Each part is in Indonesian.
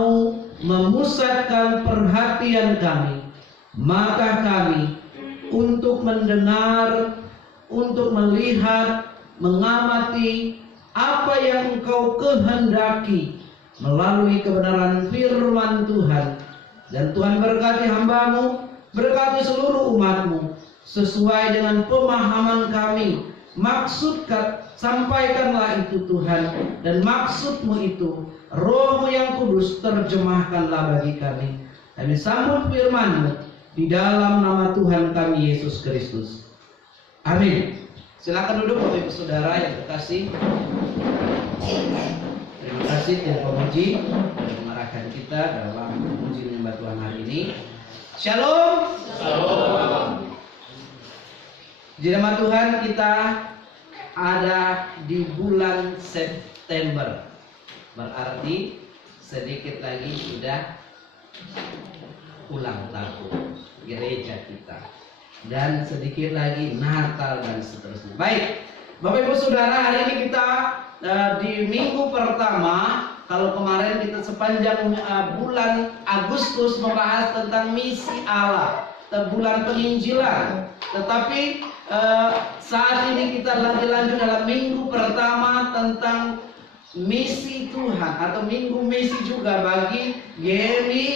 mau memusatkan perhatian kami, mata kami, untuk mendengar, untuk melihat, mengamati apa yang Engkau kehendaki melalui kebenaran firman Tuhan. Dan Tuhan berkati hamba-Mu, berkati seluruh umat-Mu sesuai dengan pemahaman kami. Sampaikanlah itu Tuhan, dan maksud-Mu itu, Roh-Mu yang kudus, terjemahkanlah bagi kami. Kami sambut firman-Mu di dalam nama Tuhan kami Yesus Kristus. Amin. Silakan duduk Bapak Ibu Saudara yang terkasih. Terima kasih Tuhan Pemuji yang mengarahkan kita dalam memuji menyembah Tuhan hari ini. Shalom. Shalom. Di nama Tuhan, kita ada di bulan September. Berarti sedikit lagi sudah ulang tahun gereja kita, dan sedikit lagi Natal dan seterusnya. Baik, Bapak Ibu Saudara, hari ini kita di minggu pertama. Kalau kemarin kita sepanjang bulan Agustus membahas tentang misi Allah, bulan penginjilan. Tetapi saat ini kita lagi lanjut dalam minggu pertama tentang misi Tuhan, atau minggu misi juga bagi GMI.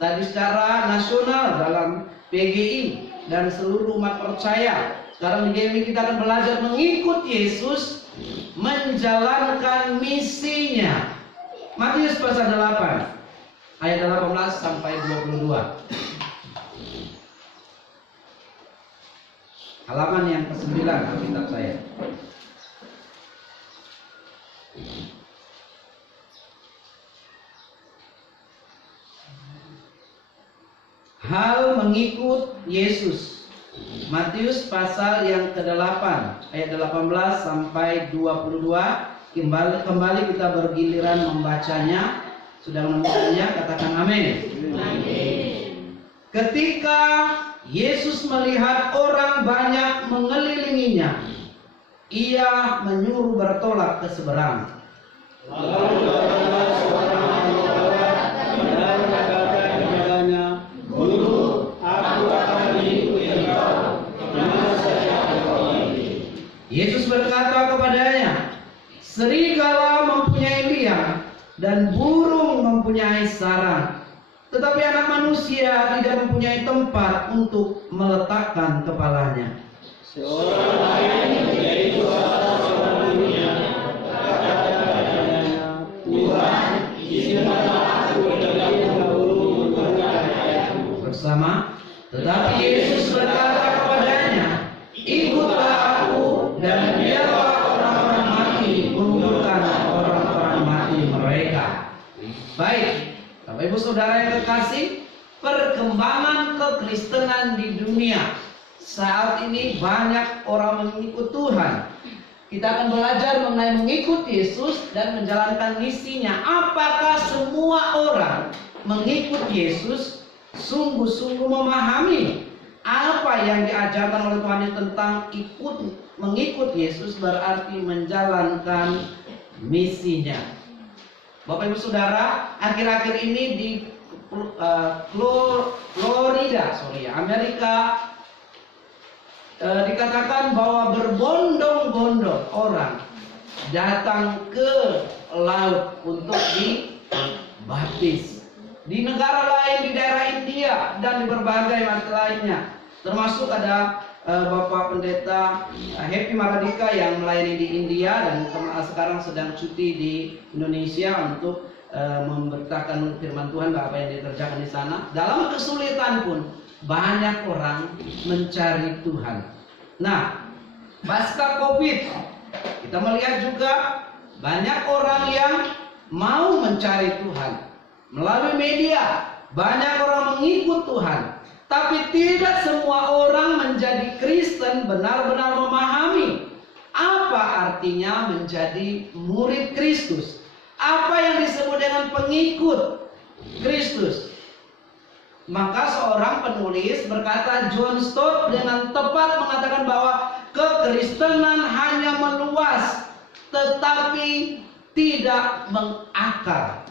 Tadi secara nasional dalam PGI dan seluruh umat percaya. Sekarang di GMI kita akan belajar mengikut Yesus, menjalankan misinya. Matius pasal 8 ayat 18 sampai 22. Halaman yang ke-9 Alkitab saya. Hal mengikut Yesus. Matius pasal yang ke-8 ayat 18 sampai 22. Kembali kita bergiliran membacanya. Sudah menemukannya, katakan amin. Amin. Ketika Yesus melihat orang banyak mengelilinginya, Ia menyuruh bertolak ke seberang. Lalu datanglah seorang wanita dan berkata kepadanya, Guru, aku akan mengikuti Engkau kemana saja Engkau pergi. Yesus berkata kepadanya, serigala mempunyai liang dan burung mempunyai sarang, tetapi anak manusia tidak mempunyai tempat untuk meletakkan kepalanya. Seorang lain, yaitu salah seorang dunia, berkata kepadanya, Tuhan, izinkanlah aku terlebih dahulu memperkatakanmu bersama. Tetapi Yesus berkata kepadanya, ikutlah aku, dan biarlah orang-orang mati menguburkan orang-orang mati mereka. Baik, Bapak Ibu Saudara yang terkasih, perkembangan kekristenan di dunia saat ini banyak orang mengikut Tuhan. Kita akan belajar mengenai mengikut Yesus dan menjalankan misinya. Apakah semua orang mengikut Yesus sungguh-sungguh memahami apa yang diajarkan oleh Tuhan tentang mengikut Yesus berarti menjalankan misinya. Bapak Ibu Saudara, akhir-akhir ini di Florida, Amerika, dikatakan bahwa berbondong-bondong orang datang ke laut untuk dibaptis. Di negara lain, di daerah India dan di berbagai macam lainnya, termasuk ada Bapak Pendeta Happy Maradika yang melayani di India dan sekarang sedang cuti di Indonesia untuk memberitakan firman Tuhan apa yang dikerjakan di sana. Dalam kesulitan pun banyak orang mencari Tuhan. Nah, pasca Covid kita melihat juga banyak orang yang mau mencari Tuhan melalui media. Banyak orang mengikut Tuhan, tapi tidak semua orang menjadi Kristen benar-benar memahami apa artinya menjadi murid Kristus, apa yang disebut dengan pengikut Kristus. Maka seorang penulis berkata, John Stott dengan tepat mengatakan bahwa kekristenan hanya meluas tetapi tidak mengakar.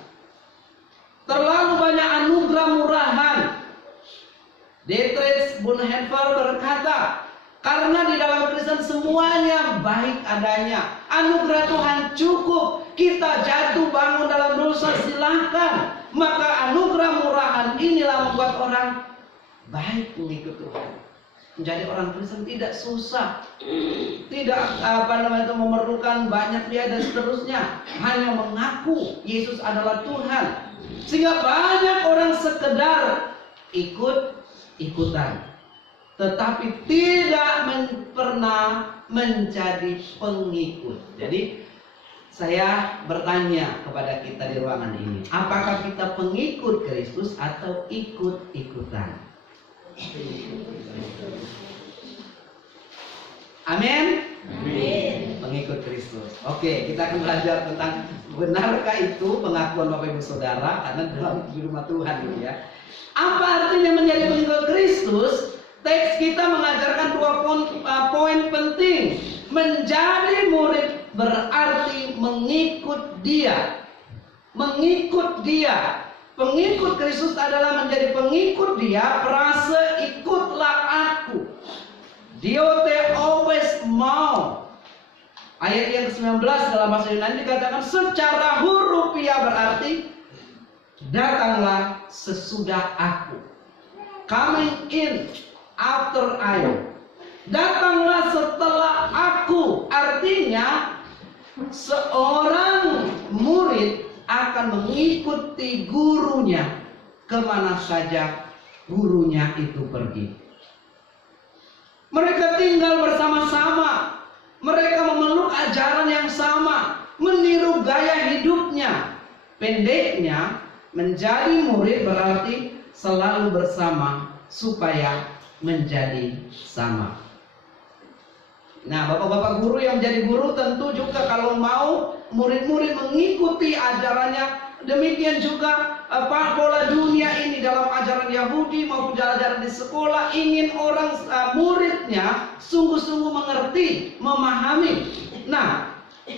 Dietrich Bonhoeffer berkata, karena di dalam Kristen semuanya baik adanya, anugerah Tuhan cukup. Kita jatuh bangun dalam dosa, silahkan. Maka anugerah murahan inilah membuat orang baik mengikut Tuhan. Menjadi orang Kristen tidak susah, tidak memerlukan banyak biaya dan seterusnya. Hanya mengaku Yesus adalah Tuhan. Sehingga banyak orang sekedar ikut-ikutan, tetapi tidak pernah menjadi pengikut. Jadi saya bertanya kepada kita di ruangan ini, apakah kita pengikut Kristus atau ikut-ikutan? Amin. Pengikut Kristus. Oke, kita akan belajar tentang benarkah itu pengakuan Bapak Ibu Saudara, karena dalam rumah Tuhan gitu ya. Apa artinya menjadi pengikut Kristus? Teks kita mengajarkan 2 poin penting. Menjadi murid berarti mengikut Dia. Mengikut Dia. Pengikut Kristus adalah menjadi pengikut Dia. Frase ikutlah aku. Diote always mau. Ayat yang ke-19 dalam bahasa Yunani dikatakan secara hurufiah berarti datanglah sesudah aku. Coming in after I. Datanglah setelah aku. Artinya seorang murid akan mengikuti gurunya kemana saja gurunya itu pergi. Mereka tinggal bersama-sama. Mereka memeluk ajaran yang sama, meniru gaya hidupnya. Pendeknya, menjadi murid berarti selalu bersama supaya menjadi sama. Nah, bapak-bapak guru yang menjadi guru tentu juga kalau mau murid-murid mengikuti ajarannya. Demikian juga pola dunia ini dalam ajaran Yahudi maupun ajaran di sekolah, ingin orang muridnya sungguh-sungguh mengerti, memahami. Nah,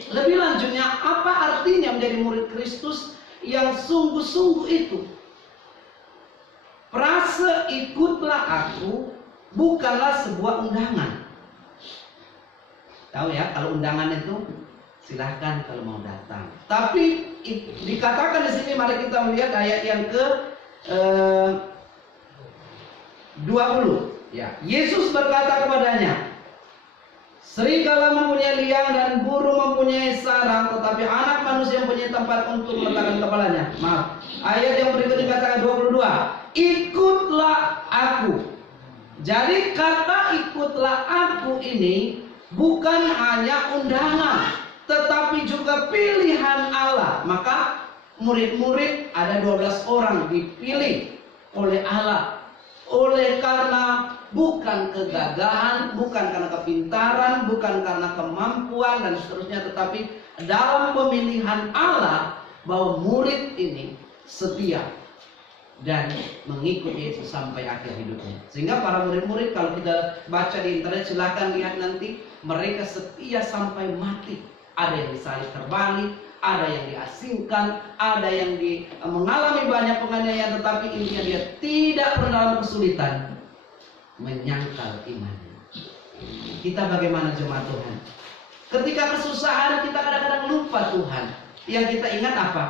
lebih lanjutnya, apa artinya menjadi murid Kristus yang sungguh-sungguh itu? Frase ikutlah aku bukanlah sebuah undangan. Tahu ya, kalau undangan itu silahkan kalau mau datang. Tapi dikatakan di sini, mari kita melihat ayat yang ke 20. Ya, Yesus berkata kepadanya, serigala mempunyai liang dan burung mempunyai sarang, tetapi anak manusia mempunyai tempat untuk meletakkan kepalanya. Maaf. Ayat yang berikut dikatakan 22. Ikutlah aku. Jadi kata ikutlah aku ini bukan hanya undangan, tetapi juga pilihan Allah. Maka murid-murid ada 12 orang dipilih oleh Allah. Oleh karena bukan kegagahan, bukan karena kepintaran, bukan karena kemampuan dan seterusnya, tetapi dalam pemilihan Allah bahwa murid ini setia dan mengikuti Yesus sampai akhir hidupnya. Sehingga para murid-murid, kalau kita baca di internet, silahkan lihat nanti, mereka setia sampai mati. Ada yang disalib terbalik, ada yang diasingkan, ada yang mengalami banyak penganiayaan, tetapi intinya dia tidak pernah dalam kesulitan menyangkal imannya. Kita bagaimana jemaat Tuhan? Ketika kesusahan kita kadang-kadang lupa Tuhan. Yang kita ingat apa?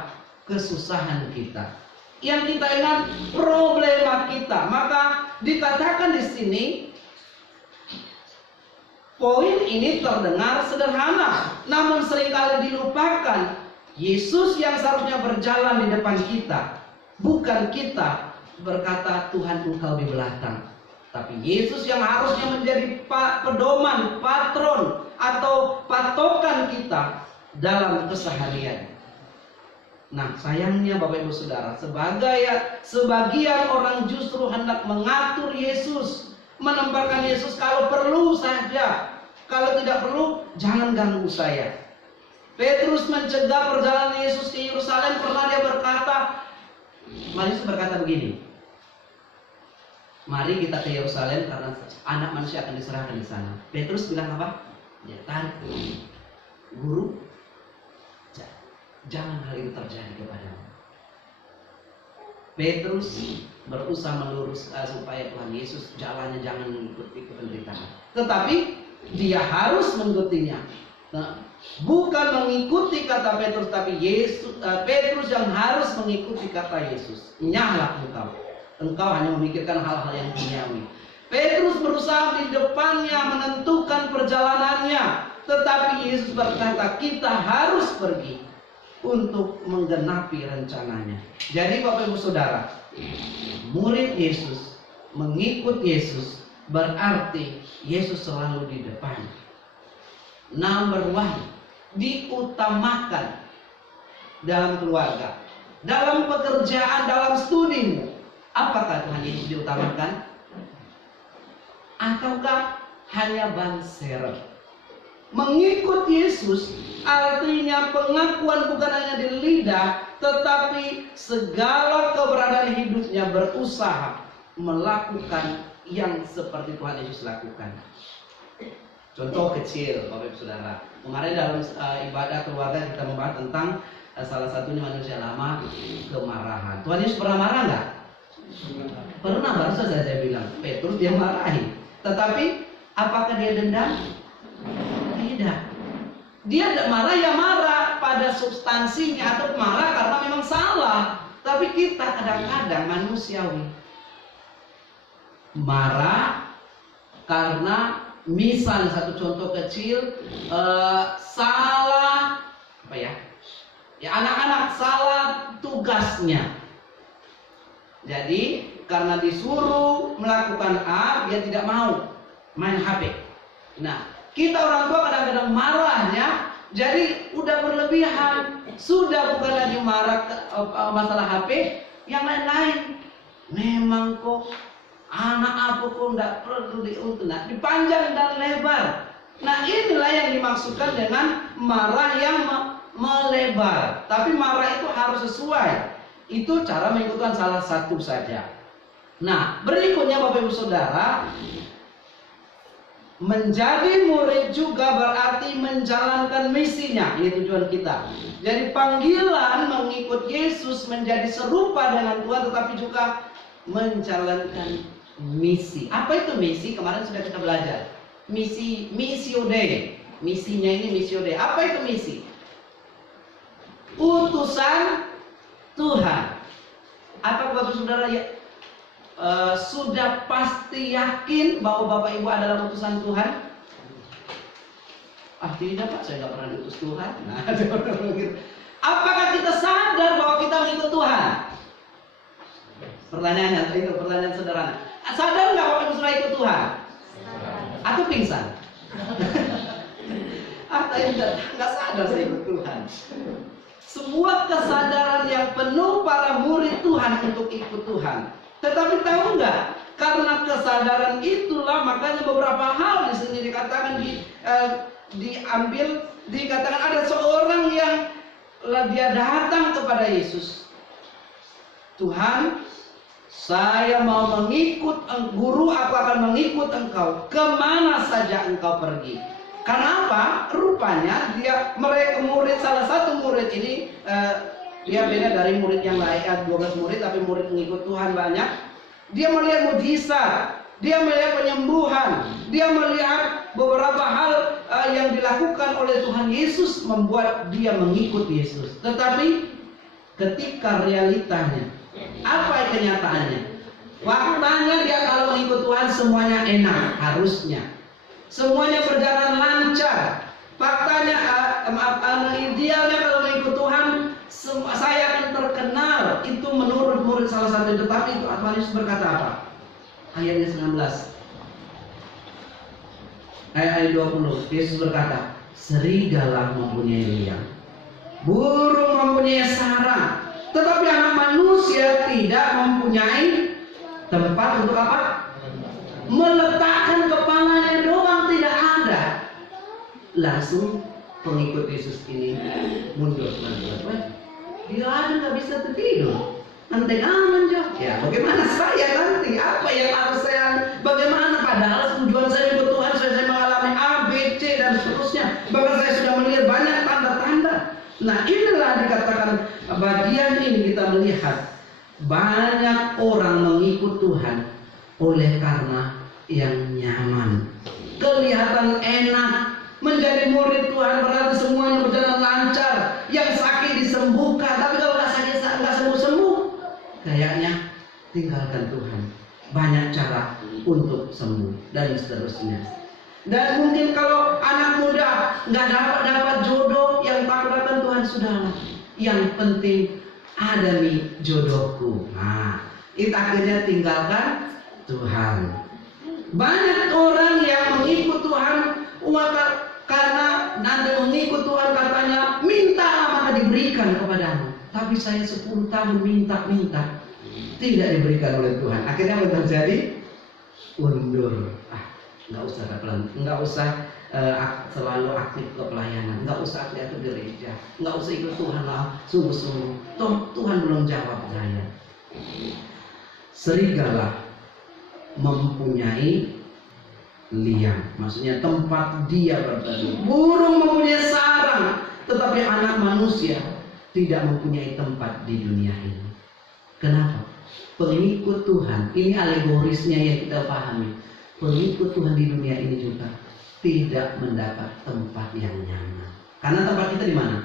Kesusahan kita. Yang kita ingat problema kita. Maka dikatakan di sini, poin ini terdengar sederhana, namun seringkali dilupakan. Yesus yang seharusnya berjalan di depan kita, bukan kita berkata Tuhan engkau di belakang. Tapi Yesus yang harusnya menjadi pedoman, patron atau patokan kita dalam keseharian. Nah, sayangnya Bapak Ibu Saudara, sebagian orang justru hendak mengatur Yesus, menempatkan Yesus kalau perlu saja, kalau tidak perlu jangan ganggu saya. Petrus mencegah perjalanan Yesus ke Yerusalem. Pernah dia berkata, Yesus berkata begini, mari kita ke Yerusalem karena anak manusia akan diserahkan di sana. Petrus bilang apa? Ya, tarik, guru, jangan hal itu terjadi kepadamu. Petrus berusaha meluruskan supaya Tuhan Yesus jalannya jangan mengikuti penderitaan, tetapi dia harus mengikutinya. Nah, bukan mengikuti kata Petrus, tapi Petrus yang harus mengikuti kata Yesus. Nyahlah engkau hanya memikirkan hal-hal yang duniawi. Petrus berusaha di depannya menentukan perjalanannya, tetapi Yesus berkata kita harus pergi untuk menggenapi rencananya. Jadi Bapak Ibu Saudara, murid Yesus, mengikut Yesus, berarti Yesus selalu di depan. Number one, diutamakan dalam keluarga, dalam pekerjaan, dalam studimu. Apakah Tuhan Yesus diutamakan? Ataukah hanya ban serep? Mengikut Yesus artinya pengakuan bukan hanya di lidah, tetapi segala keberadaan hidupnya berusaha melakukan yang seperti Tuhan Yesus lakukan. Contoh kecil, Bapak Ibu Saudara. Kemarin dalam ibadah keluarga kita membahas tentang salah satunya manusia lama, kemarahan. Tuhan Yesus pernah marah nggak? Pernah, baru saja saya bilang. Petrus dia marahi. Tetapi apakah dia dendam? Tidak. Dia tidak marah, ya marah pada substansinya, atau marah karena memang salah. Tapi kita kadang-kadang manusiawi marah karena misal satu contoh kecil, salah apa ya? Ya anak-anak salah tugasnya. Jadi karena disuruh melakukan A, dia tidak mau main HP. Nah, kita orang tua kadang-kadang marahnya jadi udah berlebihan. Sudah bukan lagi marah masalah HP, yang lain-lain. Memang kok anak apa kok nggak perlu diuntung, nah, dipanjang dan lebar. Nah, inilah yang dimaksudkan dengan marah yang melebar. Tapi marah itu harus sesuai. Itu cara mengikutkan salah satu saja. Nah, berikutnya Bapak Ibu Saudara, menjadi murid juga berarti menjalankan misinya. Ini tujuan kita. Jadi panggilan mengikut Yesus menjadi serupa dengan Tuhan, tetapi juga menjalankan misi. Apa itu misi? Kemarin sudah kita belajar. Missio Dei. Misinya ini Missio Dei. Apa itu misi? Utusan Tuhan. Apa Bapak Saudara ya, sudah pasti yakin bahwa Bapak Ibu adalah utusan Tuhan? Ah tidak Pak, saya nggak pernah diutus Tuhan. Nah, apakah kita sadar bahwa kita mengikut Tuhan? Pertanyaannya, itu pertanyaan sederhana. Sadar nggak Bapak Ibu sudah ikut Tuhan? Atau pingsan? Atau nggak sadar saya ikut Tuhan? Sebuah kesadaran yang penuh para murid Tuhan untuk ikut Tuhan. Tetapi tahu nggak? Karena kesadaran itulah makanya beberapa hal di sini dikatakan dikatakan ada seorang yang dia datang kepada Yesus. Tuhan, saya mau mengikut guru, aku akan mengikut engkau kemana saja engkau pergi. Karena apa? Rupanya murid, salah satu murid ini dia beda dari murid yang lain, 12 murid, tapi murid mengikut Tuhan banyak. Dia melihat mujizat, dia melihat penyembuhan, dia melihat beberapa hal yang dilakukan oleh Tuhan Yesus membuat dia mengikut Yesus. Tetapi ketika realitanya, apa kenyataannya? Faktanya dia kalau mengikut Tuhan semuanya enak, harusnya. Semuanya berjalan lancar. Faktanya, idealnya kalau mengikut Tuhan, saya akan terkenal. Itu menurut murid salah satu. Tetapi itu Tuhan Yesus berkata apa? Ayatnya 19. Ayat 20. Yesus berkata, serigala mempunyai liang, burung mempunyai sarang, tetapi anak manusia tidak mempunyai tempat untuk apa? Meletakkan kepalanya doang, tidak ada. Langsung pengikut Yesus ini mundur. Dia ada nggak bisa tertidur. Nanti aman jauh. Ya, bagaimana saya nanti? Apa yang harus saya? Bagaimana? Padahal tujuan saya ikut Tuhan, saya mengalami A, B, C dan seterusnya. Bahkan saya sudah melihat banyak tanda-tanda. Nah, inilah dikatakan bagian ini kita melihat banyak orang mengikut Tuhan oleh karena yang nyaman, kelihatan enak. Menjadi murid Tuhan berarti semuanya berjalan lancar, yang sakit disembuhkan. Tapi kalau nggak sakit, nggak sembuh-sembuh, kayaknya tinggalkan Tuhan. Banyak cara untuk sembuh dan seterusnya. Dan mungkin kalau anak muda nggak dapat jodoh, yang takutkan Tuhan sudahlah. Yang penting ada nih jodohku. Nah, itu akhirnya tinggalkan Tuhan. Banyak orang yang mengikut Tuhan karena nanti mengikut Tuhan katanya mintalah maka diberikan kepadamu. Tapi saya 10 tahun minta tidak diberikan oleh Tuhan. Akhirnya apa terjadi? Undur. Nggak usah selalu aktif ke pelayanan, nggak usah aktif ke gereja, nggak usah ikut Tuhan lah sungguh-sungguh. Tuhan belum jawab saya. Serigala mempunyai liang, maksudnya tempat dia berteduh. Burung mempunyai sarang, tetapi anak manusia tidak mempunyai tempat di dunia ini. Kenapa? Pengikut Tuhan, ini alegorisnya yang kita pahami. Pengikut Tuhan di dunia ini juga tidak mendapat tempat yang nyaman. Karena tempat kita di mana?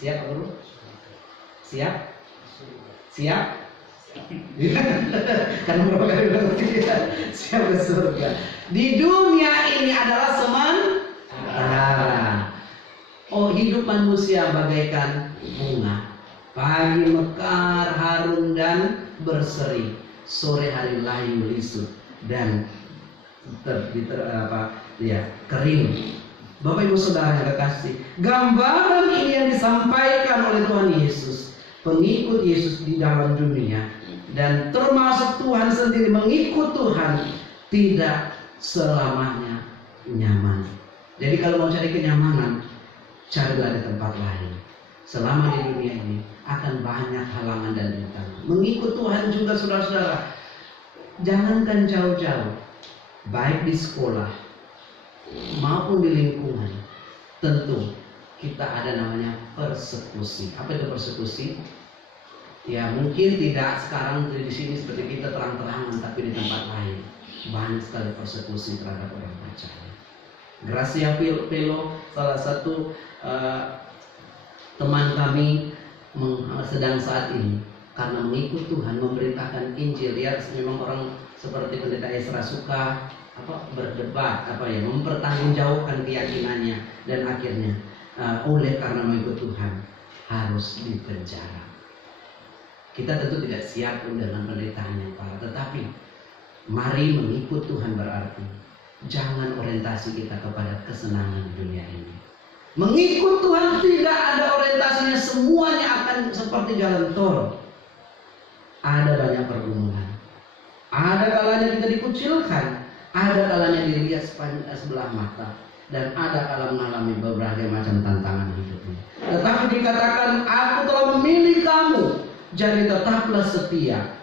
Siap, Bro? Siap? Siap? Karena berapa kali bilang siap ke surga. Di dunia ini adalah sementara. Oh, hidup manusia bagaikan bunga, pagi mekar, harum dan berseri, sore hari layu lisut dan kering. Bapak Ibu Saudara yang kekasih, gambaran ini yang disampaikan oleh Tuhan Yesus, pengikut Yesus di dalam dunia, dan termasuk Tuhan sendiri mengikut Tuhan tidak selamanya nyaman. Jadi kalau mau cari kenyamanan, carilah di tempat lain. Selama di dunia ini akan banyak halangan dan rintangan. Mengikut Tuhan juga saudara-saudara, jangankan jauh-jauh, baik di sekolah maupun di lingkungan, tentu kita ada namanya persekusi. Apa itu persekusi? Ya mungkin tidak sekarang di sini seperti kita terang-terangan, tapi di tempat lain banyak sekali persekusi terhadap orang percaya. Gracia Pelo, salah satu teman kami sedang saat ini karena mengikut Tuhan memerintahkan Injil. Dia memang orang seperti pendeta Ezra suka berdebat, mempertanggungjawabkan keyakinannya, dan akhirnya oleh karena mengikut Tuhan harus dipenjara. Kita tentu tidak siap dengan penderitaan yang parah, tetapi mari mengikut Tuhan berarti jangan orientasi kita kepada kesenangan dunia ini. Mengikut Tuhan tidak ada orientasinya semuanya akan seperti jalan tol. Ada banyak pergumulan. Ada kalanya kita dikucilkan, ada kalanya dilihat sebelah mata, dan ada kala mengalami berbagai macam tantangan hidupnya. Tetapi dikatakan, aku telah memilih kamu, jadi tetaplah setia.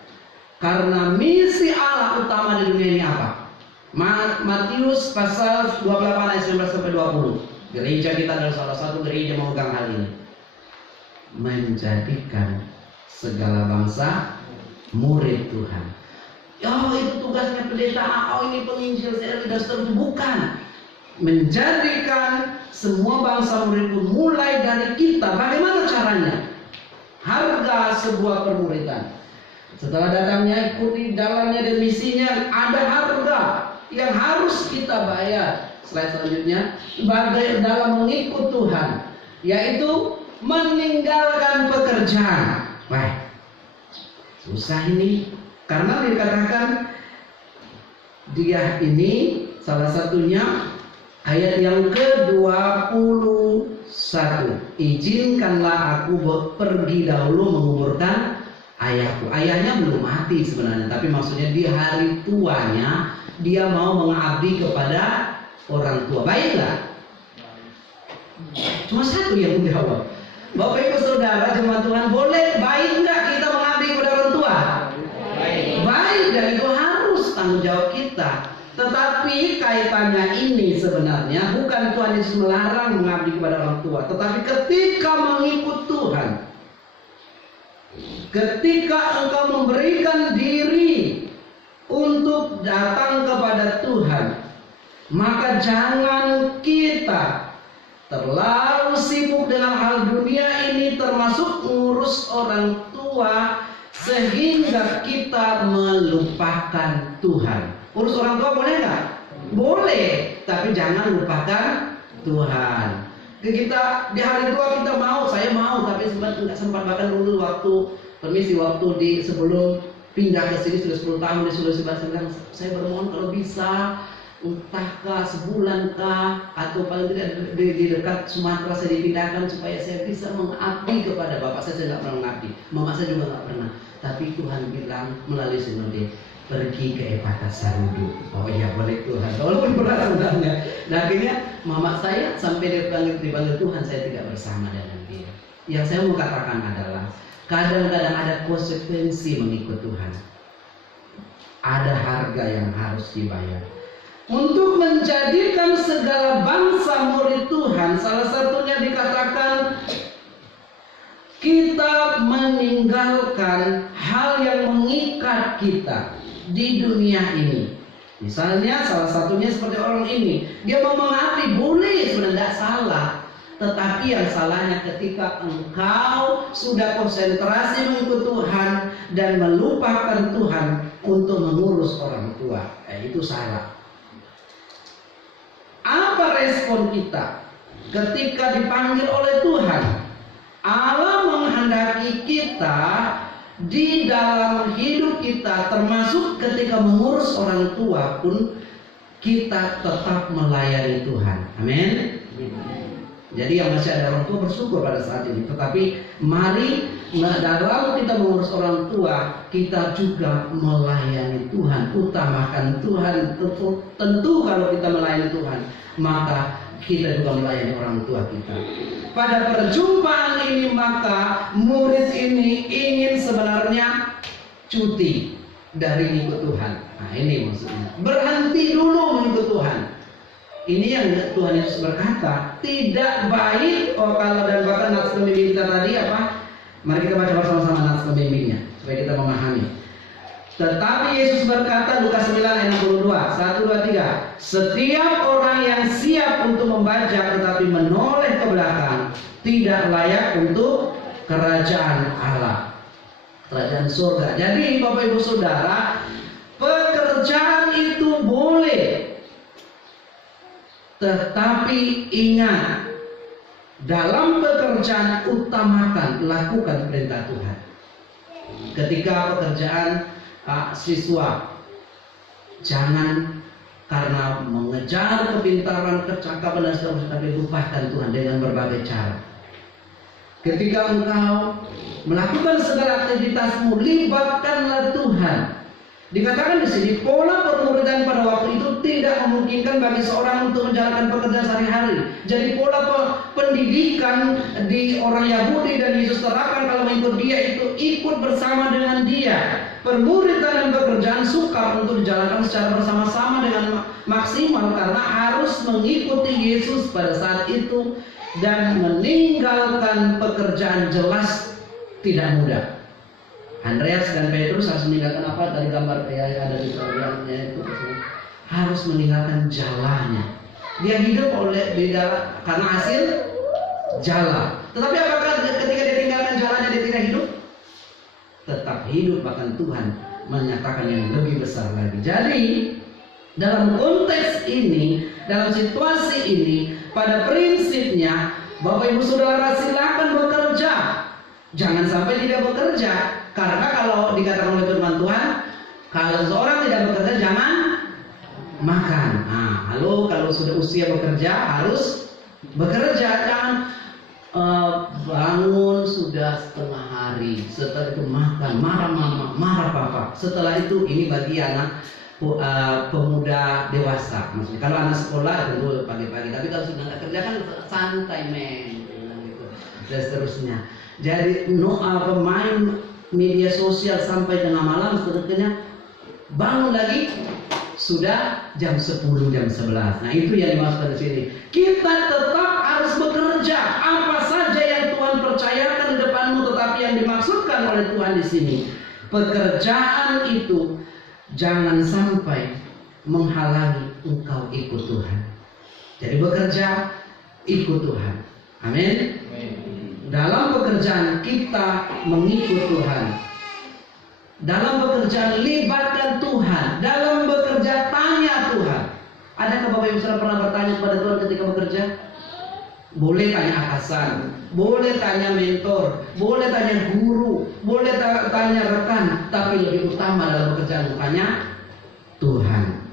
Karena misi Allah utama di dunia ini apa? Matius pasal 28 ayat 19-20. Gereja kita adalah salah satu gereja memegang hal ini. Menjadikan segala bangsa murid Tuhan. Oh, itu tugasnya pendeta. Oh, ini penginjil saya dan seterusnya. Bukan. Menjadikan semua bangsa murid Tuhan mulai dari kita. Bagaimana caranya? Harga sebuah permuridan. Setelah datangnya ikuti jalannya dan misinya, ada harga yang harus kita bayar. Slide selanjutnya, dalam mengikut Tuhan, yaitu meninggalkan pekerjaan. Baik, susah ini, karena dikatakan dia ini salah satunya ayat yang ke-21. Izinkanlah aku pergi dahulu menguburkan ayahku. Ayahnya belum mati sebenarnya, tapi maksudnya di hari tuanya dia mau mengabdi kepada orang tua. Baiklah. Cuma satu yang menjawab. Bapak Ibu Saudara jemaat Tuhan, boleh baik enggak kita mengabdi kepada orang tua? Baik, dan itu harus tanggung jawab kita. Tetapi kaitannya ini sebenarnya bukan Tuhan Yesus melarang mengabdi kepada orang tua, tetapi ketika mengikut Tuhan, ketika engkau memberikan diri untuk datang kepada Tuhan, maka jangan kita terlalu sibuk dengan hal dunia ini, termasuk ngurus orang tua, sehingga kita melupakan Tuhan. Urus orang tua boleh nggak? Boleh, tapi jangan lupakan Tuhan. Kita di hari tua kita mau, saya mau, tapi nggak sempat. Bahkan dulu waktu sebelum pindah ke sini sudah 10 tahun di Sulawesi Barat, saya bermohon kalau bisa entahkah sebulan kah atau paling tidak di dekat Sumatera saya dipindahkan supaya saya bisa mengabdi kepada bapak saya nggak pernah mengabdi, mama saya juga nggak pernah. Tapi Tuhan bilang melalui sinode, pergi ke Epata Sarudu. Oh iya boleh Tuhan, walaupun berat sebenarnya. Nah akhirnya mama saya sampai dipanggil Tuhan, saya tidak bersama dengan dia. Yang saya mau katakan adalah kadang-kadang ada konsekuensi mengikut Tuhan. Ada harga yang harus dibayar. Untuk menjadikan segala bangsa murid Tuhan, salah satunya dikatakan kita meninggalkan hal yang mengikat kita di dunia ini. Misalnya salah satunya seperti orang ini, dia mau mengabdi, boleh, sebenarnya tidak salah. Tetapi yang salahnya ketika engkau sudah konsentrasi mengikut Tuhan dan melupakan Tuhan untuk mengurus orang tua, itu salah. Apa respon kita ketika dipanggil oleh Tuhan? Allah menghendaki kita di dalam hidup kita, termasuk ketika mengurus orang tua pun, kita tetap melayani Tuhan. Amin. Jadi yang masih ada orang tua bersyukur pada saat ini. Tetapi mari dalam kita mengurus orang tua, kita juga melayani Tuhan, utamakan Tuhan. Tentu kalau kita melayani Tuhan, maka kita juga melayani orang tua kita. Pada perjumpaan ini maka murid ini ingin sebenarnya cuti dari mengikut Tuhan. Nah ini maksudnya, berhenti dulu mengikut Tuhan. Ini yang Tuhan Yesus berkata, tidak baik. Kalau dan bahkan nats pembimbing kita tadi apa? Mari kita baca bersama-sama nats pembimbingnya supaya kita memahami. Tetapi Yesus berkata, Lukas 9 ayat 62, 1, 2, 3, setiap orang yang siap untuk membajak tetapi menoleh ke belakang tidak layak untuk kerajaan Allah, kerajaan surga. Jadi Bapak Ibu Saudara, pekerjaan itu boleh, tetapi ingat, dalam pekerjaan utamakan, lakukan perintah Tuhan. Ketika pekerjaan siswa, jangan karena mengejar kepintaran, kecakapan dan seterusnya, tapi lupakan Tuhan dengan berbagai cara. Ketika engkau melakukan segala aktivitasmu, libatkanlah Tuhan. Dikatakan di sini, pola permuridan pada waktu itu tidak memungkinkan bagi seorang untuk menjalankan pekerjaan sehari-hari. Jadi pola pendidikan di orang Yahudi dan Yesus terapkan kalau mengikut dia itu ikut bersama dengan dia. Permuridan dan pekerjaan sukar untuk dijalankan secara bersama-sama dengan maksimal karena harus mengikuti Yesus pada saat itu, dan meninggalkan pekerjaan jelas tidak mudah. Andreas dan Petrus harus meninggalkan apa? Dari gambar yang ada di saudaranya itu, harus meninggalkan jalannya. Dia hidup di dalam karena hasil jala. Tetapi apakah ketika dia tinggalkan jalannya dia tidak hidup? Tetap hidup, bahkan Tuhan menyatakan yang lebih besar lagi. Jadi dalam konteks ini, dalam situasi ini, pada prinsipnya Bapak Ibu Saudara silakan bekerja. Jangan sampai tidak bekerja. Karena kalau dikatakan oleh firman Tuhan, kalau seorang tidak bekerja jangan makan. Nah, lalu kalau sudah usia bekerja harus bekerja. Jangan bangun sudah setengah hari, setelah itu makan, marah mama, marah papa. Setelah itu ini bagi anak pemuda dewasa. Maksudnya kalau anak sekolah tentu pagi-pagi, tapi kalau sudah nggak kerja kan santai men, gitu. Dan seterusnya. Jadi main media sosial sampai tengah malam, seterusnya bangun lagi sudah jam 10, jam 11. Nah itu yang dimaksud di sini. Kita tetap harus bekerja. Apa saja yang Tuhan percayakan di depanmu, tetapi yang yang dimaksudkan oleh Tuhan di sini. Pekerjaan itu jangan sampai menghalangi engkau ikut Tuhan. Jadi bekerja, ikut Tuhan. Amin. Dalam pekerjaan kita mengikut Tuhan. Dalam pekerjaan libatkan Tuhan. Dalam bekerja tanya Tuhan. Adakah Bapak Ibu Saudara pernah bertanya kepada Tuhan ketika bekerja? Boleh tanya atasan, boleh tanya mentor, boleh tanya guru, boleh tanya rekan, tapi lebih utama dalam pekerjaan tanya Tuhan.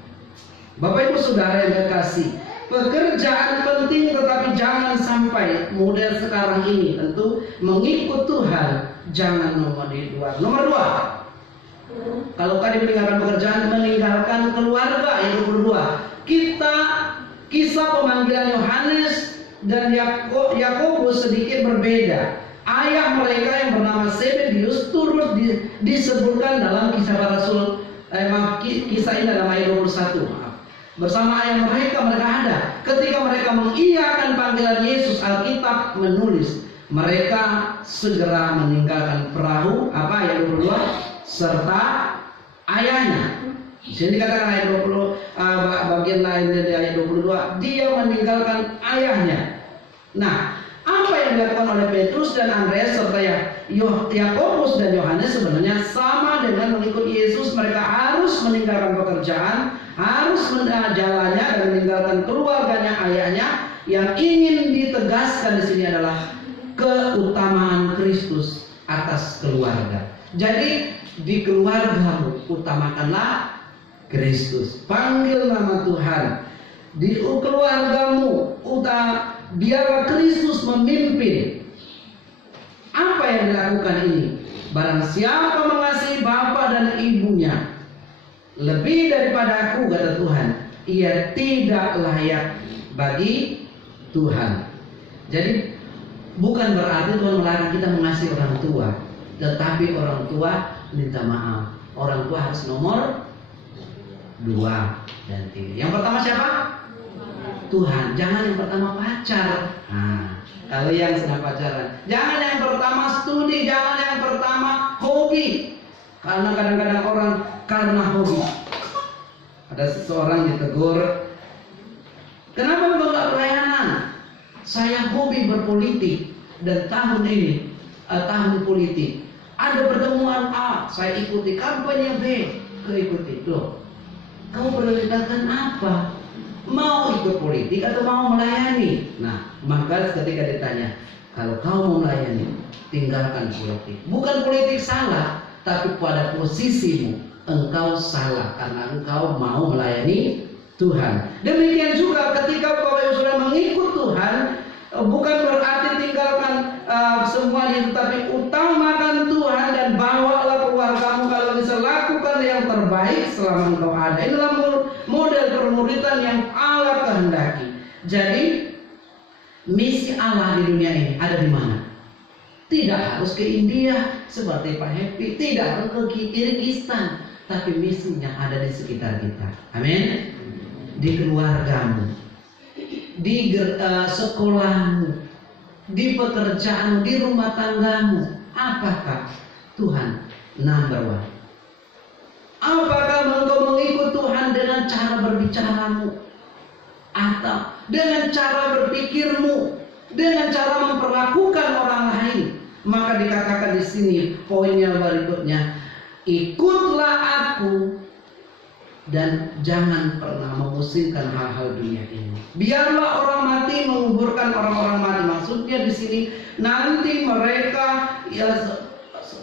Bapak Ibu Saudara yang terkasih, pekerjaan penting, tetapi jangan sampai model sekarang ini tentu mengikut Tuhan jangan nomor dua. Nomor dua, kalau tadi meninggalkan pekerjaan, meninggalkan keluarga. Yang kedua, kita kisah pemanggilan Yohanes dan Yakobus sedikit berbeda. Ayah mereka yang bernama Zebedeus turut disebutkan dalam kisah para rasul. Kisah ini dalam ayat 21. Bersama ayah mereka ada. Ketika mereka mengiyakan panggilan Yesus, Alkitab menulis mereka segera meninggalkan perahu ayat 22 serta ayahnya. Di sini dikatakan ayat 20, bagian lainnya di ayat 22, dia meninggalkan ayahnya. Nah, apa yang dilakukan oleh Petrus dan Andreas serta Yakobus dan Yohanes sebenarnya sama dengan mengikut Yesus. Mereka harus meninggalkan pekerjaan, harus jalannya dan meninggalkan keluarganya, ayahnya. Yang ingin ditegaskan di sini adalah keutamaan Kristus atas keluarga. Jadi di keluargamu utamakanlah Kristus. Panggil nama Tuhan. Di keluargamu biarlah Kristus memimpin. Apa yang dilakukan ini? Barang siapa mengasihi bapa dan ibunya lebih daripada aku, kata Tuhan, ia tidak layak bagi Tuhan. Jadi bukan berarti Tuhan melarang kita mengasihi orang tua, tetapi orang tua minta maaf. Orang tua harus nomor 2 dan 3. Yang pertama siapa? Tuhan. Jangan yang pertama pacar. Nah, kalau yang sedang pacaran, jangan yang pertama studi, jangan yang pertama hobi. Karena kadang-kadang orang karena hobi. Ada seseorang ditegur, kenapa engkau nggak pelayanan? Saya hobi berpolitik dan tahun ini tahun politik. Ada pertemuan A, saya ikuti, kampanye B, keikuti. Loh, kamu prioritaskan apa? Mau ikut politik atau mau melayani? Nah, maka ketika ditanya, kalau kau mau melayani, tinggalkan politik. Bukan politik salah, tapi pada posisimu engkau salah karena engkau mau melayani Tuhan. Demikian juga ketika Bapak Ibu Saudara mengikut Tuhan, bukan berarti tinggalkan semuanya, tetapi utamakan Tuhan dan bawalah keluargamu. Kalau bisa lakukan yang terbaik selama engkau ada. Inilah model permuridan yang Allah kehendaki. Jadi misi Allah di dunia ini ada di mana? Tidak harus ke India seperti Pak Happy, tidak harus ke Kyrgyzstan, tapi misinya ada di sekitar kita. Amin. Di keluargamu, di sekolahmu, di pekerjaanmu, di rumah tanggamu. Apakah Tuhan number one? Apakah engkau mengikut Tuhan dengan cara berbicaramu, atau dengan cara berpikirmu, dengan cara memperlakukan orang lain? Maka dikatakan di sini poin yang berikutnya, ikutlah aku dan jangan pernah memusingkan hal-hal dunia ini. Biarlah orang mati menguburkan orang-orang mati. Maksudnya di sini nanti mereka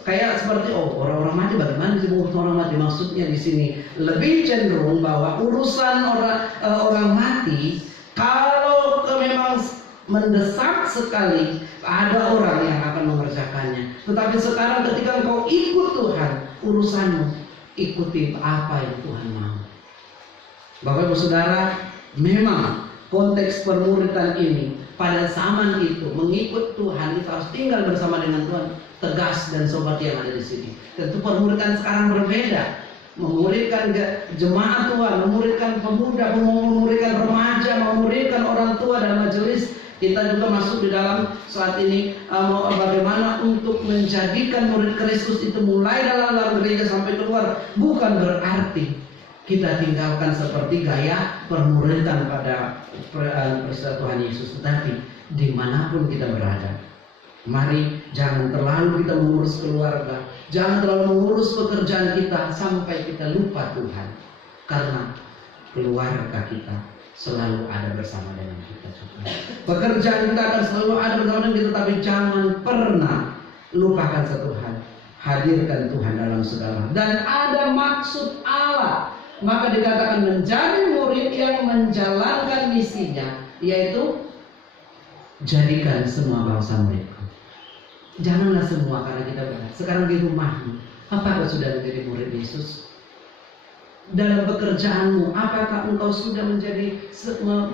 kayak seperti orang-orang mati, bagaimana disebut orang mati? Maksudnya di sini lebih cenderung bahwa urusan orang mati kalau memang mendesak sekali, ada orang yang akan mengerjakannya. Tetapi sekarang ketika engkau ikut Tuhan, urusanmu ikuti apa yang Tuhan mau. Bapak Ibu Saudara, memang konteks permuridan ini pada zaman itu mengikut Tuhan itu harus tinggal bersama dengan Tuhan, tegas dan sobat yang ada di sini. Tentu permuridan sekarang berbeda. Memuridkan jemaat Tuhan, memuridkan pemuda, memuridkan remaja, memuridkan orang tua dan majelis Kita juga masuk di dalam saat ini bagaimana untuk menjadikan murid Kristus itu mulai dalam gereja sampai keluar. Bukan berarti kita tinggalkan seperti gaya permuridan pada peristiwa Tuhan Yesus, tetapi dimanapun kita berada, mari jangan terlalu kita mengurus keluarga, jangan terlalu mengurus pekerjaan kita sampai kita lupa Tuhan, karena keluarga kita selalu ada bersama dengan kita juga. Pekerjaan kita akan selalu ada bersama dengan kita, tapi jangan pernah lupakan satu hal, hadirkan Tuhan dalam segala hal. Dan ada maksud Allah, maka dikatakan menjadi murid yang menjalankan misinya, yaitu jadikan semua bangsa muridku. Janganlah semua karena kita berat. Sekarang di rumahmu, apakah sudah menjadi murid Yesus? Dalam pekerjaanmu, apakah engkau sudah menjadi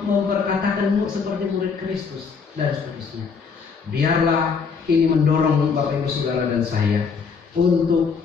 memperkatakanmu seperti murid Kristus dan seterusnya? Biarlah ini mendorong Bapak Ibu Saudara dan saya untuk